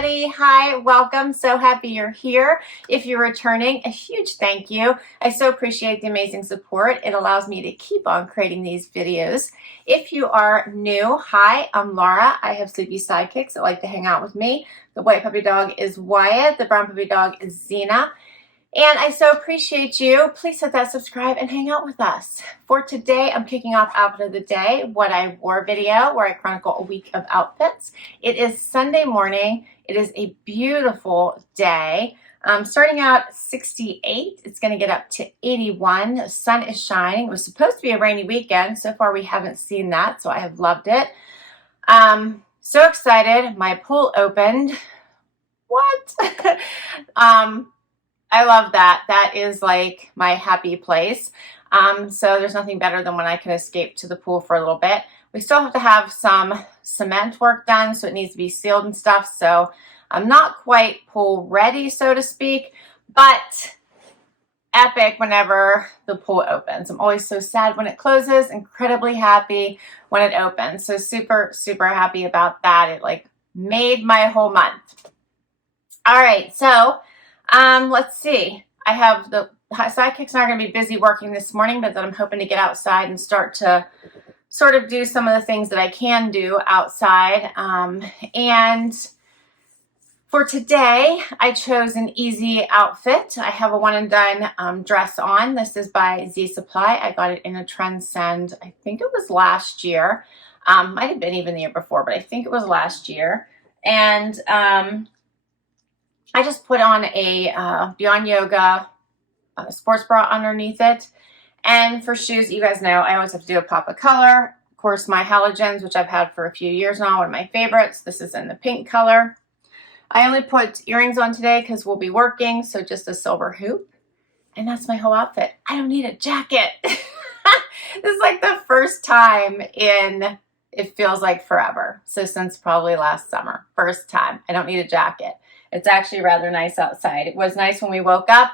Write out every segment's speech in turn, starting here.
everybody. Hi, welcome. So happy you're here. If you're returning, a huge thank you. I so appreciate the amazing support. It allows me to keep on creating these videos. If you are new, hi, I'm Laura. I have sleepy sidekicks that like to hang out with me. The white puppy dog is Wyatt. The brown puppy dog is Xena. And I so appreciate you. Please hit that subscribe and hang out with us. For today, I'm kicking off Outfit of the Day, What I Wore video, where I chronicle a week of outfits. It is Sunday morning. It is a beautiful day. Starting out 68, it's going to get up to 81. The sun is shining. It was supposed to be a rainy weekend. So far, we haven't seen that, so I have loved it. So excited. My pool opened. What? I love that. That is like my happy place. So there's nothing better than when I can escape to the pool for a little bit. We still have to have some cement work done, so it needs to be sealed and stuff. So I'm not quite pool ready, so to speak, but epic whenever the pool opens. I'm always so sad when it closes, incredibly happy when it opens. So super, super happy about that. It like made my whole month. All right, so let's see. I have the sidekicks are going to be busy working this morning, but then I'm hoping to get outside and start to sort of do some of the things that I can do outside. And for today, I chose an easy outfit. I have a one and done dress on. This is by Z Supply. I got it in a Trendsend. I think it was last year. Might have been even the year before, but I think it was last year. And I just put on a Beyond Yoga sports bra underneath it. And for shoes, you guys know I always have to do a pop of color. Of course, my Halogens, which I've had for a few years now, one of my favorites. This is in the pink color. I only put earrings on today because we'll be working, so just a silver hoop. And that's my whole outfit. I don't need a jacket. This is like the first time in, it feels like forever. So since probably last summer, first time. I don't need a jacket. It's actually rather nice outside. It was nice when we woke up.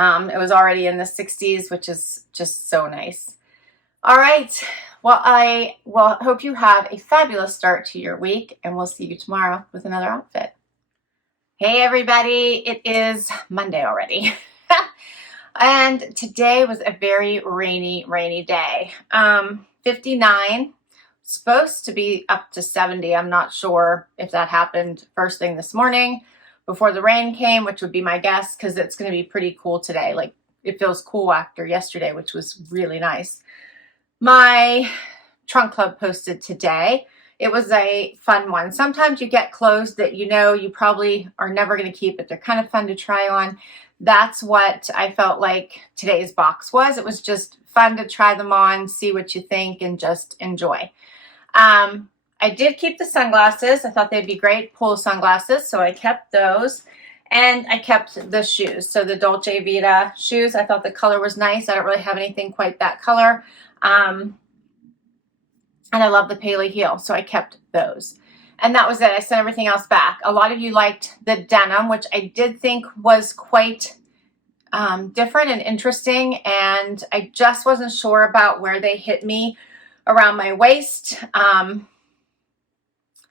It was already in the 60s, which is just so nice. All right. Well, I hope you have a fabulous start to your week, and we'll see you tomorrow with another outfit. Hey, everybody. It is Monday already. And today was a very rainy day. 59. Supposed to be up to 70. I'm not sure if that happened first thing this morning before the rain came, which would be my guess, because it's going to be pretty cool today. Like, it feels cool after yesterday, which was really nice. My trunk club posted today. It was a fun one. Sometimes you get clothes that you know you probably are never going to keep, but they're kind of fun to try on. That's what I felt like today's box was. It was just fun to try them on, see what you think, and just enjoy. I did keep the sunglasses. I thought they'd be great pool sunglasses, so I kept those. And I kept the shoes. So the Dolce Vita shoes, I thought the color was nice. I don't really have anything quite that color. And I love the Paley heel, so I kept those. And that was it. I sent everything else back. A lot of you liked the denim, which I did think was quite different and interesting. And I just wasn't sure about where they hit me around my waist.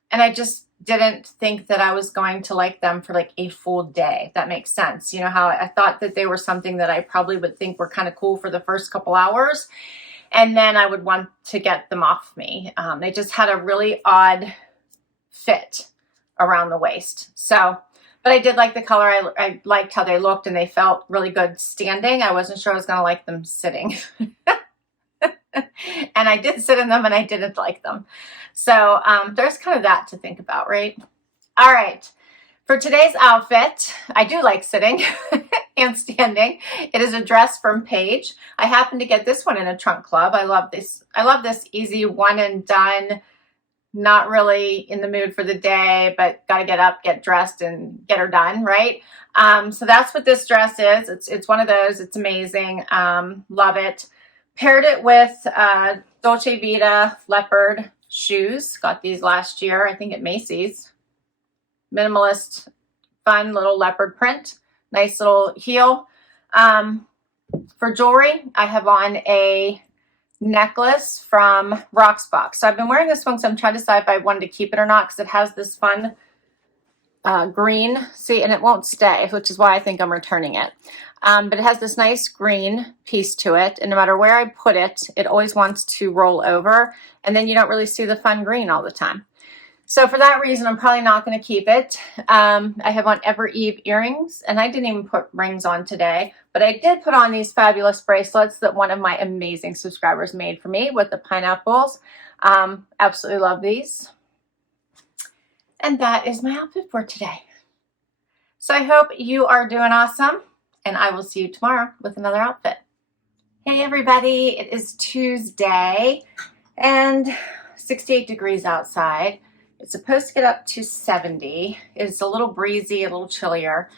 And I just didn't think that I was going to like them for like a full day, if that makes sense. You know how I thought that they were something that I probably would think were kind of cool for the first couple hours. And then I would want to get them off me. They just had a really odd fit around the waist. So, but I did like the color. I liked how they looked and they felt really good standing. I wasn't sure I was going to like them sitting. And I did sit in them and I didn't like them. So there's kind of that to think about, right? All right. For today's outfit, I do like sitting and standing. It is a dress from Paige. I happened to get this one in a trunk club. I love this. I love this easy one and done. Not really in the mood for the day, but got to get up, get dressed, and get her done, right? So that's what this dress is. It's one of those. It's amazing. Love it. Paired it with Dolce Vita leopard shoes. Got these last year, I think at Macy's. Minimalist, fun little leopard print. Nice little heel. For jewelry, I have on a necklace from Rocksbox. So I've been wearing this one, so I'm trying to decide if I wanted to keep it or not, because it has this fun green. See, and it won't stay, which is why I think I'm returning it. But it has this nice green piece to it, and no matter where I put it, it always wants to roll over, and then you don't really see the fun green all the time. So for that reason, I'm probably not going to keep it. I have on Evereve earrings, and I didn't even put rings on today, but I did put on these fabulous bracelets that one of my amazing subscribers made for me with the pineapples. Absolutely love these. And that is my outfit for today. So I hope you are doing awesome, and I will see you tomorrow with another outfit. Hey everybody, it is Tuesday and 68 degrees outside. It's supposed to get up to 70. It's a little breezy, a little chillier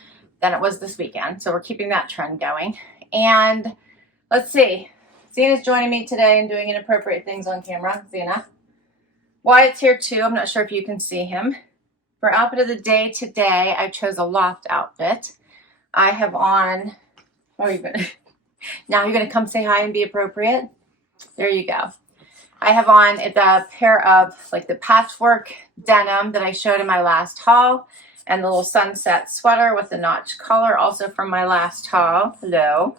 than it was this weekend. So we're keeping that trend going. And let's see. Zena's joining me today and doing inappropriate things on camera. Zena. Wyatt's here too. I'm not sure if you can see him. For outfit of the day today, I chose a loft outfit. I have on, now you're gonna come say hi and be appropriate? There you go. I have on the pair of like the patchwork denim that I showed in my last haul, and the little sunset sweater with the notch collar, also from my last haul. Hello.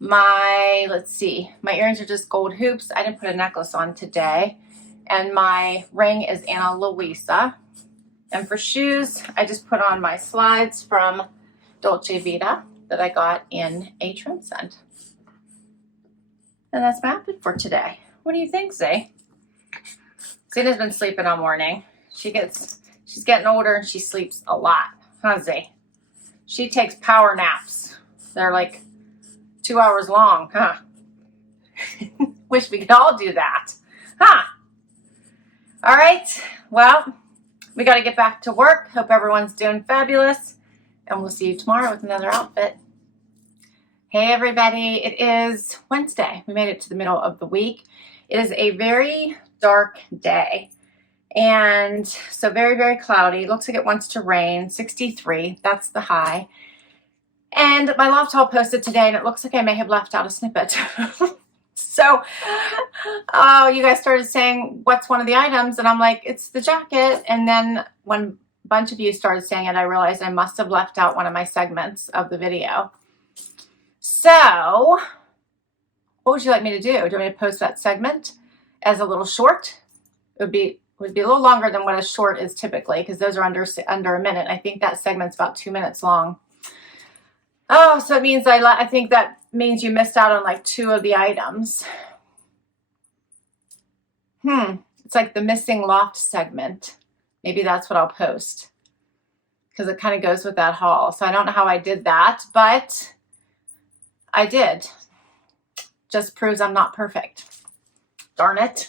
Let's see, my earrings are just gold hoops. I didn't put a necklace on today. And my ring is Ana Luisa. And for shoes, I just put on my slides from Dolce Vita that I got in a Trendsend. And that's my outfit for today. What do you think, Zay? Zena's been sleeping all morning. She's getting older and she sleeps a lot. Huh, Zay? She takes power naps. They're like 2 hours long, huh? Wish we could all do that. Huh? All right. Well, we got to get back to work. Hope everyone's doing fabulous. And we'll see you tomorrow with another outfit. Hey, everybody. It is Wednesday. We made it to the middle of the week. It is a very dark day. And so very, very cloudy. It looks like it wants to rain. 63. That's the high. And my loft haul posted today, and it looks like I may have left out a snippet. So, you guys started saying, what's one of the items? And I'm like, it's the jacket. And then when a bunch of you started saying it, I realized I must have left out one of my segments of the video. So, what would you like me to do? Do you want me to post that segment as a little short? It would be a little longer than what a short is typically, because those are under a minute. I think that segment's about 2 minutes long. Oh, so it means I think that means you missed out on like 2 of the items. It's like the missing loft segment. Maybe that's what I'll post, because it kind of goes with that haul. So I don't know how I did that, but I did. Just proves I'm not perfect. Darn it.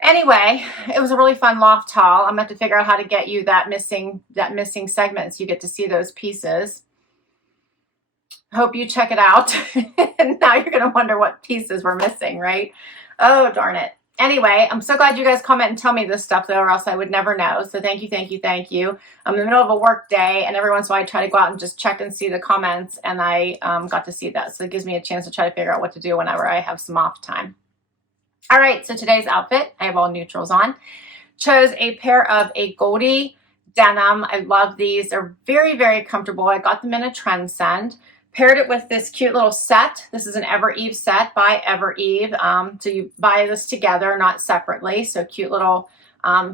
Anyway, it was a really fun loft haul. I'm gonna have to figure out how to get you that missing segment so you get to see those pieces. Hope you check it out. And now you're going to wonder what pieces we're missing, right? Oh, darn it. Anyway, I'm so glad you guys comment and tell me this stuff, though, or else I would never know. So thank you, thank you, thank you. I'm in the middle of a work day, and every once in a while I try to go out and just check and see the comments, and I got to see that. So it gives me a chance to try to figure out what to do whenever I have some off time. All right, so today's outfit, I have all neutrals on. Chose a pair of Agolde denim. I love these. They're very, very comfortable. I got them in a Trendsend. Paired it with this cute little set. This is an Evereve set by Evereve. So you buy this together, not separately. So cute little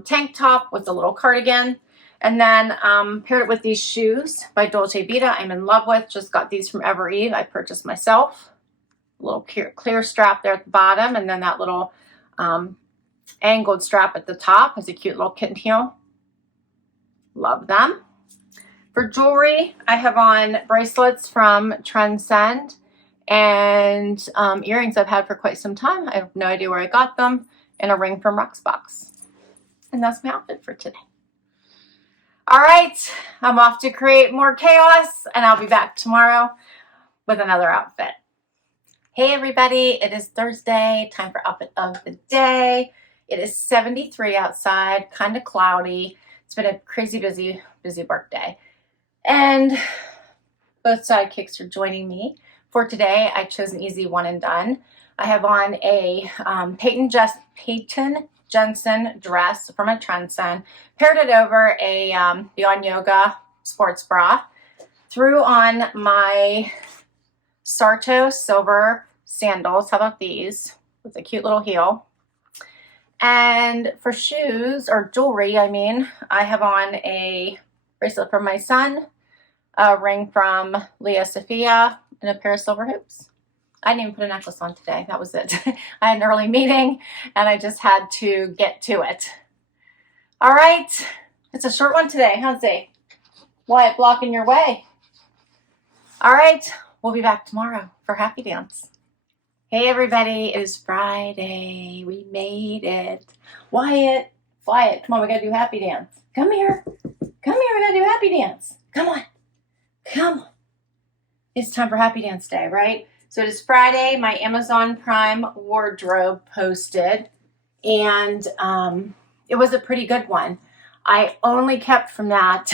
tank top with a little cardigan. And then paired it with these shoes by Dolce Vita. I'm in love with. Just got these from Evereve. I purchased myself. A little clear strap there at the bottom. And then that little angled strap at the top has a cute little kitten heel. Love them. For jewelry, I have on bracelets from Trendsend and earrings I've had for quite some time. I have no idea where I got them, and a ring from Rocksbox. And that's my outfit for today. All right, I'm off to create more chaos, and I'll be back tomorrow with another outfit. Hey everybody, it is Thursday, time for outfit of the day. It is 73 outside, kind of cloudy. It's been a crazy busy work day. And both sidekicks are joining me. For today, I chose an easy one and done. I have on a Peyton Jensen dress from a Trendsend, paired it over a Beyond Yoga sports bra, threw on my Sarto silver sandals. How about these? With a cute little heel. And for shoes, or jewelry, I mean, I have on a bracelet from my son, a ring from Leah Sophia, and a pair of silver hoops. I didn't even put a necklace on today. That was it. I had an early meeting and I just had to get to it. All right. It's a short one today, huh, Zay? Wyatt blocking your way. All right. We'll be back tomorrow for Happy Dance. Hey, everybody. It is Friday. We made it. Wyatt, come on. We got to do Happy Dance. Come here. We got to do Happy Dance. Come on. It's time for Happy Dance Day, right? So it is Friday. My Amazon Prime wardrobe posted, and it was a pretty good one. I only kept from that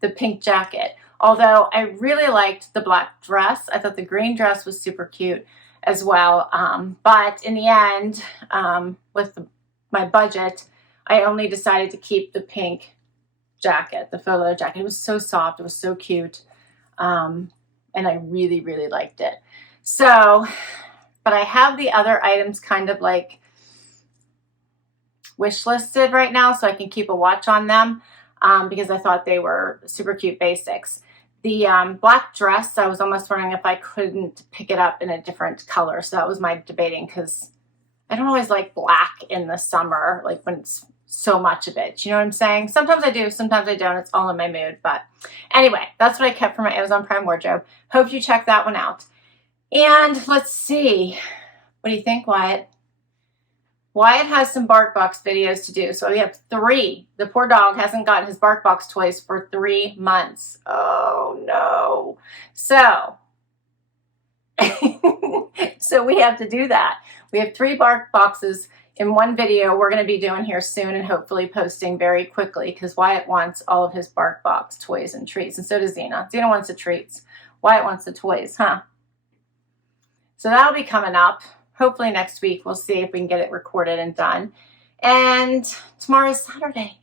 the pink jacket, although I really liked the black dress. I thought the green dress was super cute as well. But in the end, with my budget, I only decided to keep the pink jacket, the faux leather jacket. It was so soft. It was so cute. And I really, really liked it. So, but I have the other items kind of like wish listed right now, so I can keep a watch on them because I thought they were super cute basics. The black dress, I was almost wondering if I couldn't pick it up in a different color. So that was my debating, because I don't always like black in the summer, like when it's so much of it. You know what I'm saying? Sometimes I do, sometimes I don't. It's all in my mood. But anyway, that's what I kept from my Amazon Prime wardrobe. Hope you check that one out. And let's see. What do you think, Wyatt? Wyatt has some BarkBox videos to do. So we have 3. The poor dog hasn't gotten his BarkBox toys for 3 months. Oh, no. So, so we have to do that. We have 3 BarkBoxes in one video we're going to be doing here soon, and hopefully posting very quickly, because Wyatt wants all of his BarkBox toys and treats. And so does Zena. Zena wants the treats. Wyatt wants the toys, huh? So that'll be coming up. Hopefully next week. We'll see if we can get it recorded and done. And tomorrow's Saturday.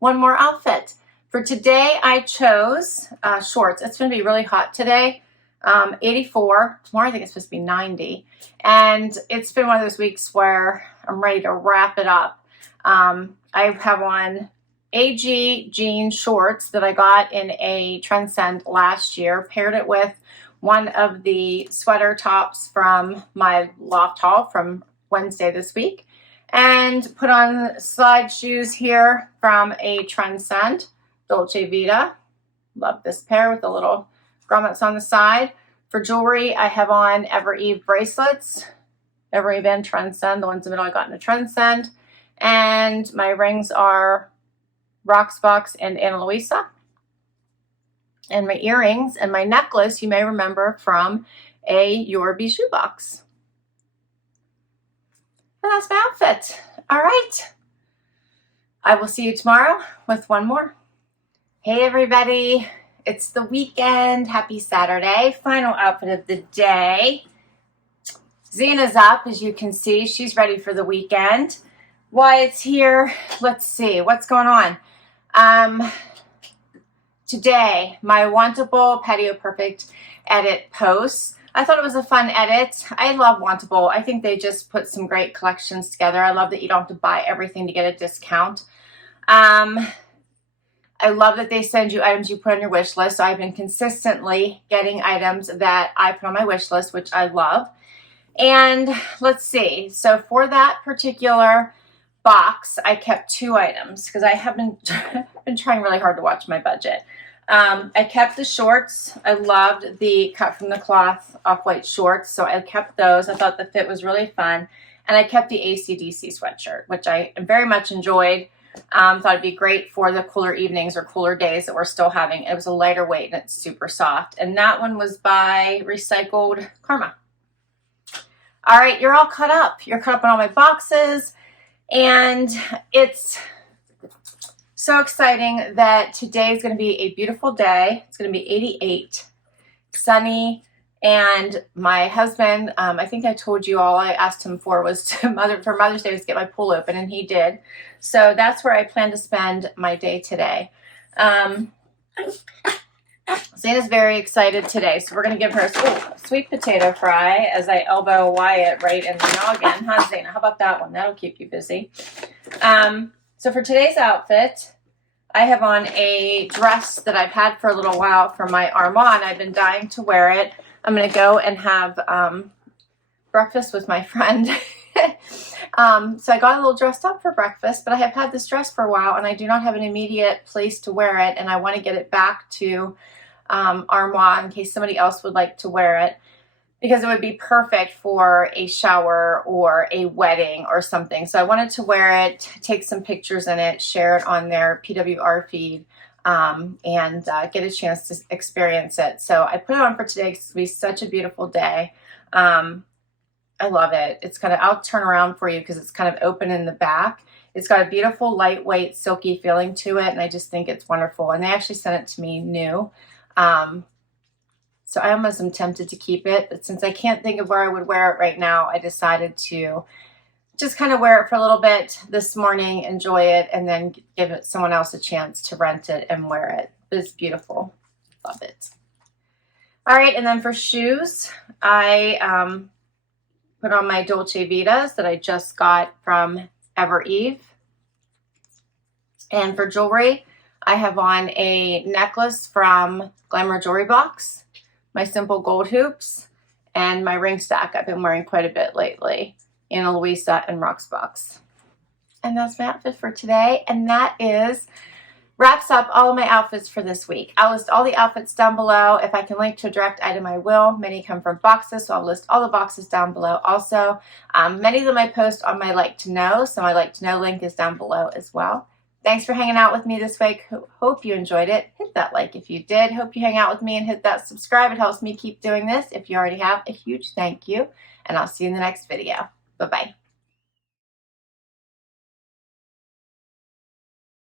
One more outfit. For today, I chose shorts. It's going to be really hot today. 84. Tomorrow, I think it's supposed to be 90. And it's been one of those weeks where I'm ready to wrap it up. I have on AG jean shorts that I got in a Trendsend last year. Paired it with one of the sweater tops from my loft haul from Wednesday this week, and put on slide shoes here from a Trendsend, Dolce Vita. Love this pair with the little grommets on the side. For jewelry, I have on Evereve bracelets, Evereve and Trendsend. The ones in the middle I got in a Trendsend. And my rings are Rocksbox and Luisa. And my earrings and my necklace, you may remember from your Bijoux Box. And that's my outfit. All right. I will see you tomorrow with one more. Hey, everybody. It's the weekend. Happy Saturday. Final outfit of the day. Zena's up, as you can see. She's ready for the weekend. Wyatt's here. Let's see. What's going on? Today, my Wantable Patio Perfect edit posts. I thought it was a fun edit. I love Wantable. I think they just put some great collections together. I love that you don't have to buy everything to get a discount. I love that they send you items you put on your wish list. So I've been consistently getting items that I put on my wish list, which I love. And let's see. So for that particular box, I kept 2 items because I have been trying really hard to watch my budget. I kept the shorts. I loved the cut from the cloth off-white shorts, so I kept those. I thought the fit was really fun. And I kept the AC/DC sweatshirt, which I very much enjoyed. Thought it'd be great for the cooler evenings or cooler days that we're still having. It was a lighter weight and it's super soft. And that one was by Recycled Karma. All right, you're all caught up. You're caught up on all my boxes. And it's so exciting that today is going to be a beautiful day. It's going to be 88, sunny, And my husband, I think I told you all I asked him for was for Mother's Day was to get my pool open, and he did. So that's where I plan to spend my day today. Santa's very excited today, so we're going to give her a sweet potato fry as I elbow Wyatt right in the noggin. Huh, Zana? How about that one? That'll keep you busy. So for today's outfit, I have on a dress that I've had for a little while from my armoire, and I've been dying to wear it. I'm going to go and have breakfast with my friend. So I got a little dressed up for breakfast, but I have had this dress for a while, and I do not have an immediate place to wear it, and I want to get it back to armoire in case somebody else would like to wear it, because it would be perfect for a shower or a wedding or something. So I wanted to wear it, take some pictures in it, share it on their PWR feed, and get a chance to experience it. So I put it on for today because it's going to be such a beautiful day. I love it. It's kind of, I'll turn around for you because it's kind of open in the back. It's got a beautiful, lightweight, silky feeling to it, and I just think it's wonderful. And they actually sent it to me new. So I almost am tempted to keep it, but since I can't think of where I would wear it right now, I decided to just kind of wear it for a little bit this morning, enjoy it, and then give it someone else a chance to rent it and wear it. But it's beautiful. Love it. All right, and then for shoes, I put on my Dolce Vitas that I just got from Evereve. And for jewelry, I have on a necklace from Glamour Jewelry Box, my simple gold hoops, and my ring stack I've been wearing quite a bit lately in a Luisa and Rocksbox. And that's my outfit for today. And that wraps up all of my outfits for this week. I'll list all the outfits down below. If I can link to a direct item, I will. Many come from boxes, so I'll list all the boxes down below also. Many of them I post on my Like to Know, so my Like to Know link is down below as well. Thanks for hanging out with me this week. Hope you enjoyed it. Hit that like if you did. Hope you hang out with me and hit that subscribe. It helps me keep doing this. If you already have, a huge thank you. And I'll see you in the next video. Bye-bye.